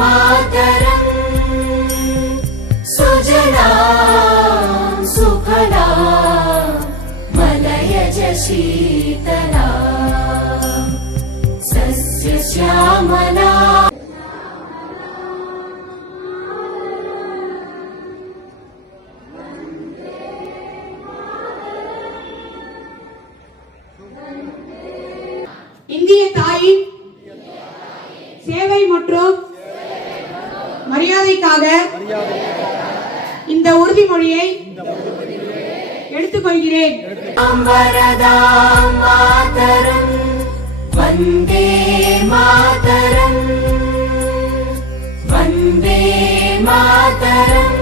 मातरम् सुजलां सुफलां मलयज शीतलां सस्यश्यामला இந்திய தாயின் சேவை மற்றும் மரியாதைக்காக இந்த உறுதிமொழியை எடுத்துக்கொள்கிறேன். வரதாம் மாதரம் வந்தே மாதரம் வந்தே மாதரம்.